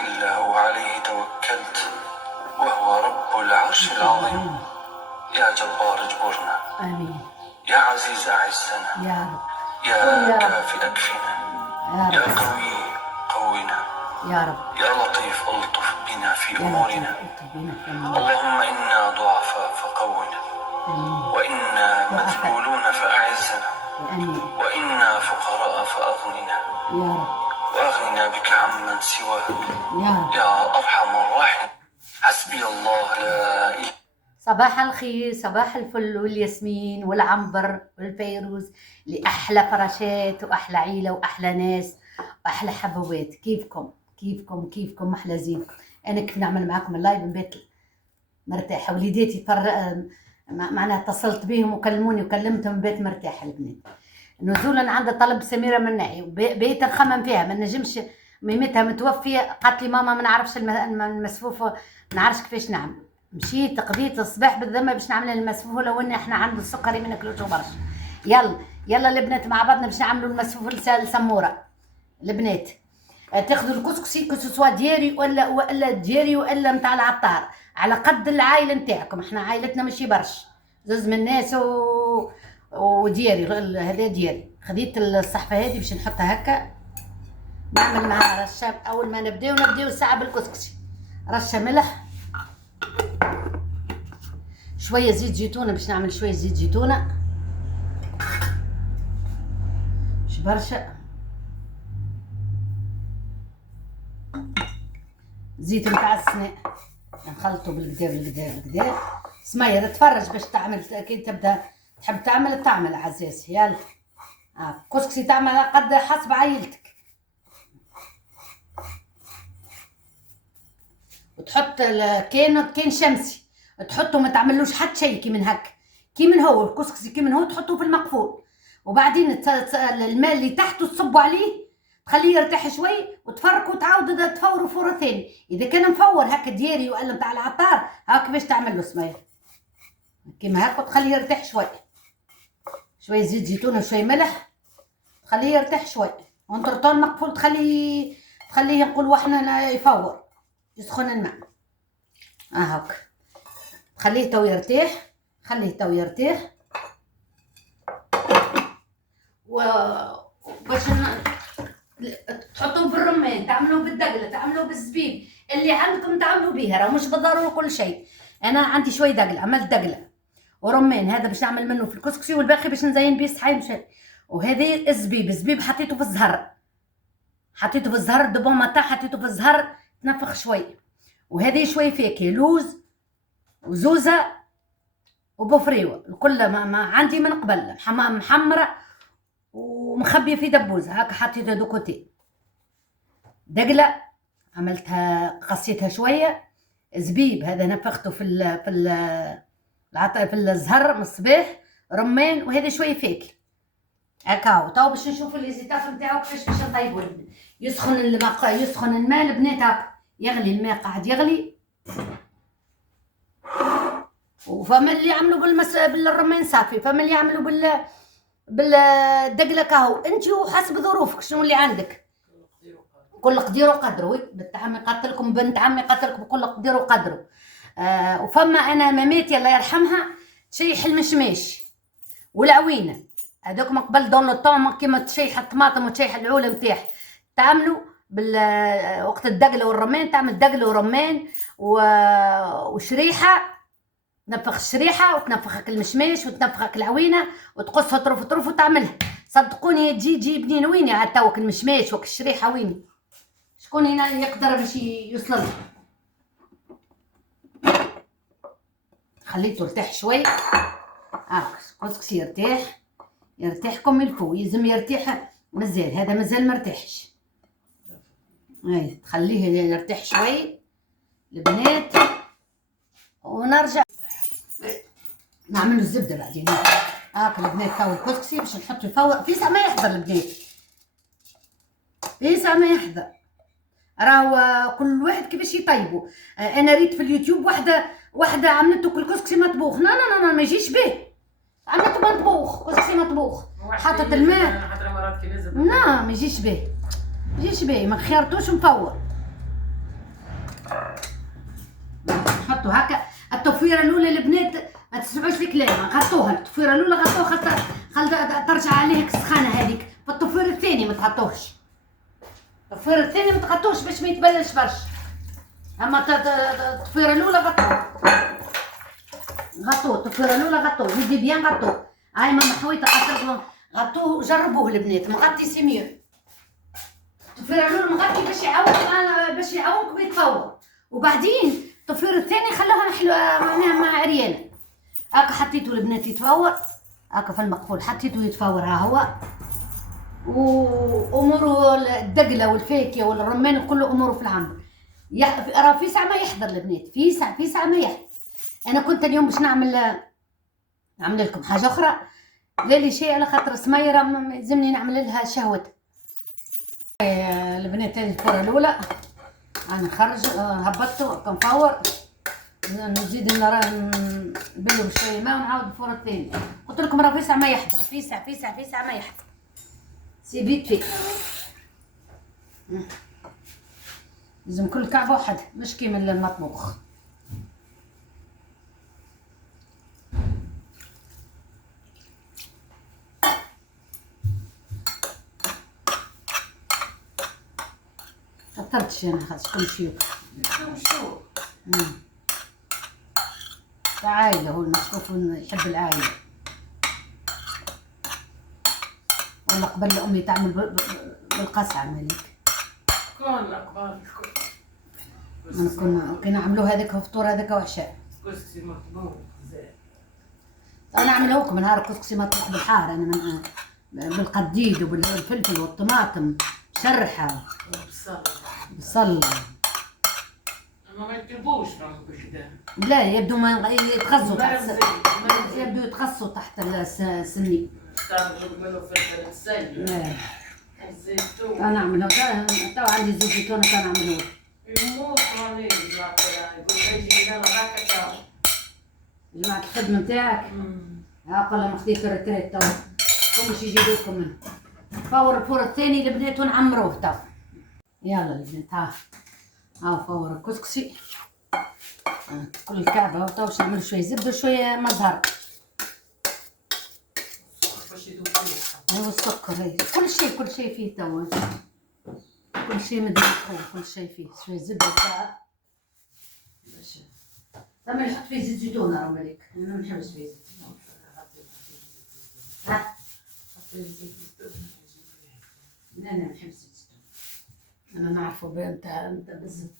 الله عليه توكلت وهو رب العرش العظيم. يا جبار اجبرنا، آمين. يا عزيز أعزنا، يا رب. يا كافي أكفنا، يا يا رب. قوي قونا، يا رب. يا لطيف ألطف بنا في يا أمورنا. لطيف بنا في أمورنا. اللهم إنا ضعفاء فقونا، آمين. وإنا مذلولون فأعزنا، آمين. وإنا فقراء فأغننا، يا رب. وأغننا بك عمن سواك يا رب. يا أرحم الراحمين. حسبي الله لا إله. صباح الخير، صباح الفل والياسمين والعنبر والفيروز لأحلى فراشات وأحلى عيلة وأحلى ناس وأحلى حبوات. كيفكم أحلى زين. أنا كيف نعمل معاكم اللايف من بيت مرتاحة. وليداتي معناها اتصلت بيهم وكلموني وكلمتهم من بيت مرتاحة. البنات نزولا عندها طلب سميرة من ناحية بيت نخمم فيها، ما نجمش. ميمتها متوفية، قالت لي ماما ما نعرفش المسفوفة، ما نعرفش كيفاش نعمل. مشيت قضيت الصباح بالذمه باش نعمل المسفوفه، لو ان احنا عند السكري ما ناكلوش برشا. يلا البنات مع بعضنا باش نعملوا المسفوفه السموره. البنات تاخذوا الكسكسي كسوا دياري ولا دياري ولا نتاع العطار على قد العائله نتاعكم. احنا عائلتنا ماشي برشا، زوز من الناس ودياري. هذا دياري. خديت الصحفه هذه باش نحطها هكا، نعمل معها رشه. اول ما نبداو الساعه بالكسكسي، رشه ملح، شويه زيت زيتونه باش نعمل شويه زيت زيتونه، مش برشا. زيت نتاع السناء نخلطه بالكدا. سمير تفرج باش تعمل كي تبدا تحب تعمل عزاز. يلا كسكسي تعمل قد حسب عائلتك. وتحط كاين شمسي تحطه، ما تعملوش حتى شيء كي من هك، كي من هو الكسكسي كي من هو تحطوه في المقفول، وبعدين الماء اللي تحته تصبوا عليه تخليه يرتاح شوي وتفركوا وتعاودوا تفوروا فورة ثاني. اذا كان مفور هكا دياري ولا نتاع العطار هاك باش تعمل له سماير كيما هكا، تخليه يرتاح شوي زيت زيتون وشوي ملح، تخليه يرتاح شوي. وانت المقفول تخليه نقولوا احنا يفور يسخن الماء هاك. خليه تو يرتاح وباش تحطوه بالرمان، تعملوه بالدقله، تعملوه بالزبيب اللي عندكم تعملوا بيها، راه مش بالضروره كل شيء. انا عندي شوي دقله، عملت دقله ورمان، هذا باش نعمل منه في الكسكسي، والباقي باش نزين بيه صحين مشات. وهذه الزبيب حطيته في الزهر، دبون ماتا حطيته في الزهر تنفخ شوي. وهذه شوي فاكهه، لوز وزوزه وبفريوه، الكل ما عندي من قبل محمره ومخبيه في دبوزه هكا، حطيتها دو كوتي. دقله عملتها قصيتها شويه. زبيب هذا نفخته في الزهر من الصباح. رمان، وهذا شويه فاكهه هكا. تو باش نشوفوا ليزيتاف نتاعو كيفاش باش نطيبوا. يسخن الماء البنات هكا، يغلي الماء قاعد يغلي. وفما اللي يعملوا بالرمان صافي، فما اللي يعملوا بالدقله كاهو. انت وحسب ظروفك شنو اللي عندك، كل قدير وقدره. بنت عمي قاتلكم كل قدير وقدره. وفما انا ماماتي الله يرحمها تشيح المشماش والعوينه هذوك من قبل دون الطوم، كيما تشيح الطماطم وتشيح العوله نتاعها، تعملوا وقت الدقله والرمان، تعمل دقله ورمان وشريحه، تنفخ الشريحه وتنفخك المشماش وتنفخك العوينه وتقصها طرف وتعملها. صدقوني تجي بنين. وين عاد توك المشماش وك الشريحه وين؟ شكون هنا يقدر باش يوصل؟ خليته يرتاح شوي كسكسي يرتاح كم الفو، يلزم يرتاح. مازال هذا مازال مرتاحش. هاي تخليه يرتاح شوي البنات. ونرجع نعمل الزبده بعدين هاك البنات. تو الكسكسي باش نحط الفور في ساعه ما يحضر البنات، في ساعه ما يحضر. راهو كل واحد كيفاش يطيبوا. انا ريت في اليوتيوب واحده عملته كل كسكسي مطبوخ. لا ما يجيش به. عملته مطبوخ كسكسي مطبوخ، حطت الماء. لا ما يجيش به، ما خيرتوش مفور. غطوا هكا. التوفيره الاولى البنات ما تسمعوش الكلام، غطوها التوفيره الاولى غطوها خاطر ترجع عليك السخانه هذيك. فالتوفير الثاني ما تغطوش، التوفير الثاني ما تغطوش باش ما يتبلش برشا. اما التوفيره الاولى غطوه التوفيره الاولى غطوه فيدي بيان غطوه. هاي ماما حويطه خاطر غطوه وجربوه البنات مغطي سيميو. التوفيره الاولى مغطي باش يعاونكم يتفور، وبعدين التوفير الثاني خلوها معناها مع عريانه. هاكا حطيتو البنات يتفور هاكا في المقفول، حطيتو يتفور ها هو. واموره الدقله والفاكهه والرمان كله اموره في العمر. راه في ساعه ما يحضر البنات، في ساعه ما يحضر. انا كنت اليوم باش نعمل لكم حاجه اخرى، لا لي شيء على خاطر سميره لازمني نعمل لها شهوتها. البنات هذه الفوره الاولى انا خرج هبطته كنفور، نزيد نبلو بشويه ماء ونعاود الفوره الثانيه. قلت لكم راه في ساعه ما يحضر، في ساعه ما يحضر. سي بيت فيه لازم كل كعبه واحد مش كيما المطبوخ. كثرتش انا خاطر كل شيء عائلة، هو المشروف يحب العائلة. والله قبل امي تعمل بالقصعة مالك كون قبل كنا نعملوه هذاك فطور هذاك وعشاء. كسكسي مطبوخ زين. انا نعمله لكم نهار كسكسي مطبوخ بالحار، انا من بالقديد وبالفلفل والطماطم شرحة بالصل. اما ما يكتبوش معكم كذا. لا يبدو ما يتغصوا تحت، يبدو يتغصوا تحت السني. تعملوا منه فلفل السيل. الزيتون. انا نعمله تو عندي زيت زيتون كنعملوه. يموت راني جماعة يقول يجي لنا هكا. جماعة الخدمة نتاعك عقل ما خديت الريتريت تو كلش يجيبوا لكم منه. فور الفور الثاني البنات ونعمروه تو. يلا البنات ها فور الكسكسي كل الكعبة تو باش نعمل شوية زبدة وشوية مزهر. باش يدوب فيه. والسكر هي كل شيء فيه تو، كل شيء مدخل كل شيء فيه. شوية زبدة ساعة باش زعما نحط فيه زيت زيتون. راه مالك انا ما نحبش فيه زيت زيتون. ها لا ما نحبش زيت زيتون. انا نعرفو نتاع بالزبد،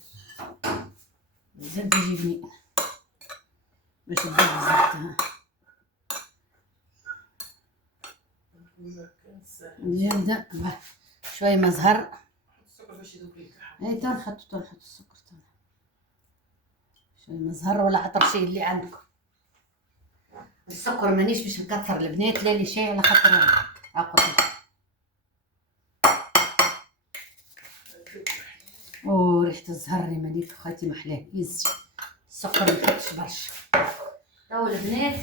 الزبد يجيبني باش تبدا الزبد. زبدة شوية مزهر. السكر باش يدوب ليك. اي تنحط السكر شوية مزهر ولا عطر شيء اللي عندكم. السكر مانيش باش نكثر البنات، لا لي شيء على خاطر عقد. ريحة الزهر اللي مليك خالتي محلاه يزي. السكر منحطش برشا. تو البنات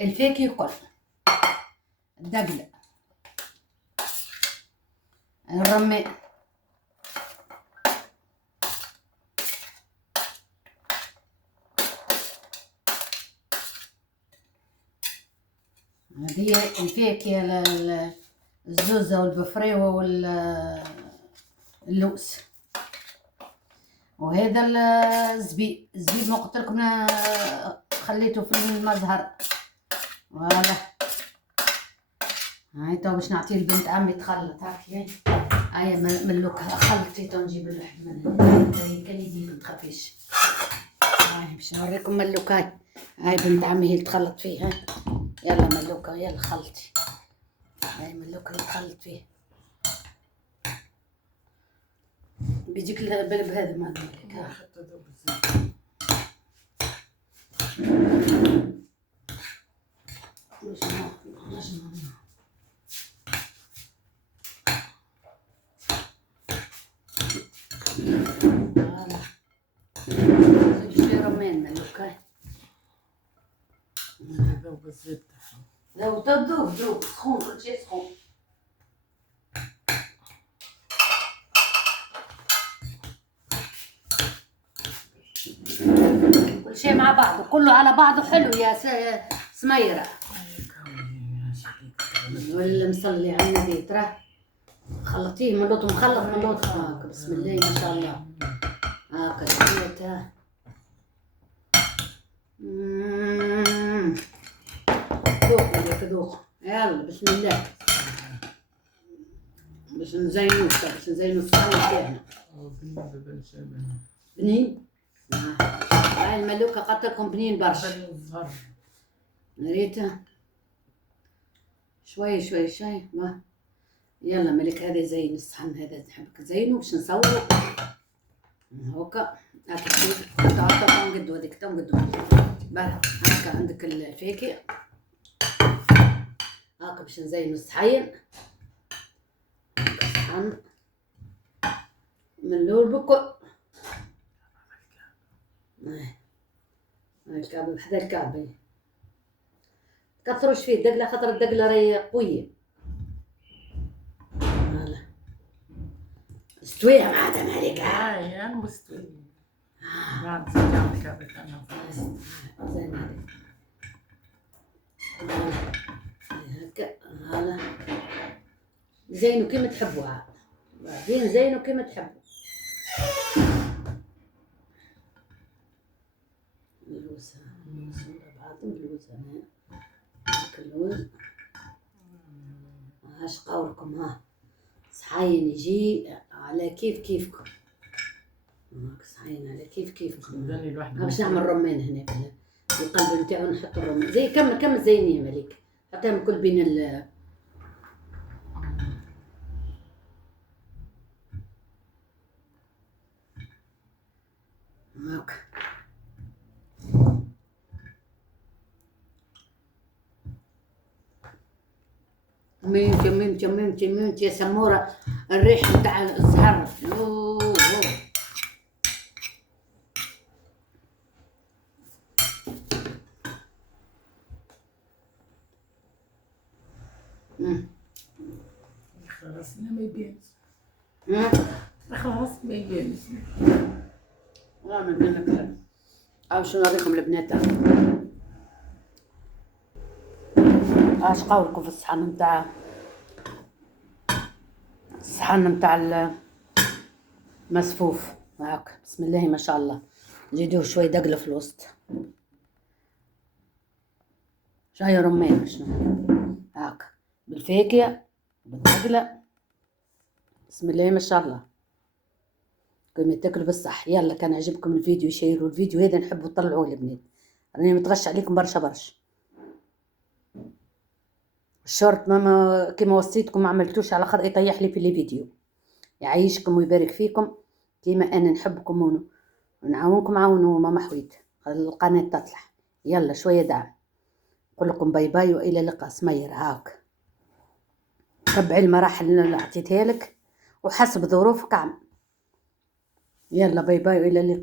الفاكهة الكل، الدقلة، الرمان، هذه الفاكهة الزوزة والبفريوة واللوز. وهذا الزبيب ما قلت لكم خليته في المزهر. فوالا هاي تو باش نعطيه لبنت عمي تخلط. هاكي هاي ملوكها خلطيته نجيب اللحم منها كان يجيب متخافيش. هاي باش نوريكم ملوكاي. هاي بنت عمي هي اللي تخلط فيه. يلا ملوكة يلا خلطي. هاي ملوكة اللي تخلط فيه بيجيك البلب هذا ما نقولك. ها حتى دوب الزيت. شوية رمان ملوكة. دوب الزيت. لو تذوب سخون كل شيء سخون. كل شيء مع بعضه، كله على بعضه حلو يا سميرة. ولا مصلي على النبي ترى خلطيه ملوط مخلط هاك بسم الله ما شاء الله. هاك شوية ذوق بدك ذوق. يلا بسم الله باش نزينو الصحن تاعنا. بنين هاي الملوكة قطركم بنين برشا. ريتها شوي ما يلا ملك هذا زين الصحن هذا نحبك زينو باش نصورو هكا. هاكا تعطى نقدو هذيك تو نقدو هاكا عندك الفاكهة هاكا باش نزينو الصحين. صحن من اللور بكل الكعبة بحذا الكعبة كثروش فيه الدقلة خاطر الدقلة راهي قوية. هلا استويها معدم عليك. هاي انا مستوي. بعد سجعت الكعبة انا. زين هذه هكا. هلا زينو كيما تحبوا عاد بعدين زينو كيما تحبوا. اللوز بعضهم اللوز هنا هاك اللوز هاش قولكم. ها صحين يجي على كيفكم هاك صحين على كيفكم. باش نعمل رمان هنا بالقلب نتاعو نحط الرمان زي كمل زيني يا مليك حتى من كل بين ال هاك. ميمتي يا سمورة الريح نتاع الزهر. خلاص ما يبينش. خلاص ما يبينش. والله ما نقول لك او شنو نوريكم البنات. اش قولكم في الصحن نتاع المسفوف هاك بسم الله ما شاء الله. نزيدوه شوي دقله في الوسط شويه رمان شنو هاك بالفاكهه بالدقله بسم الله ما شاء الله. كل تاكلوا بالصح. يلا كان عجبكم الفيديو شيروا الفيديو هذا نحبوا تطلعوه البنات راني متغش عليكم برشا. الشورت ماما كيما وصيتكم ما عملتوش على خاطر يطيح لي في الفيديو. يعيشكم ويبارك فيكم كيما انا نحبكم ونعاونكم عاونوا ماما حويت القناه تطلع. يلا شويه دعم. نقول لكم باي باي والى اللقاء. سمير هاك تبعي المراحل اللي عطيتها لك وحسب ظروفك عم. يلا باي باي والى اللقاء.